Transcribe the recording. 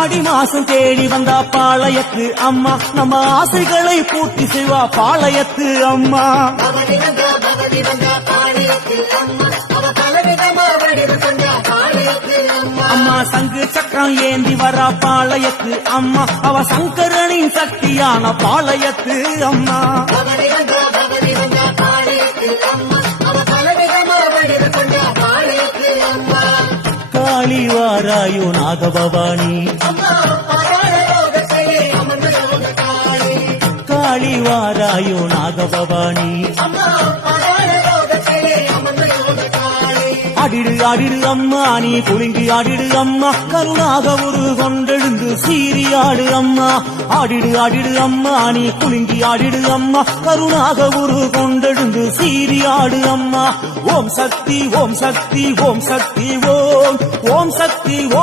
ஆடி மாசம் தேடி வந்தா பாளையத்து அம்மா நம்ம ஆசைகளை பூர்த்தி செய்வா பாளையத்து அம்மா அம்மா சங்கு சக்கரம் ஏந்தி வரா பாளையத்து அம்மா அவ சங்கரனின் சக்தியான பாளையத்து அம்மா காளி வாராயோ நாகபவானி காளி வாராயோ நாகபவானி ஆடிடு ஆடிடு அம்மா நீ குலுங்கி ஆடிடு அம்மா கருணாக ஒரு கொண்டெழுந்து சீறி ஆடு அம்மா ஆடிடு ஆடிடு அம்மா நீ குலுங்கி ஆடிடு அம்மா கருணாக ஒரு கொண்டெழுந்து சீறி ஆடு அம்மா ஓம் சக்தி ஓம் சக்தி ஓம் சக்தி ஓம் ஓம் சக்தி ஓம்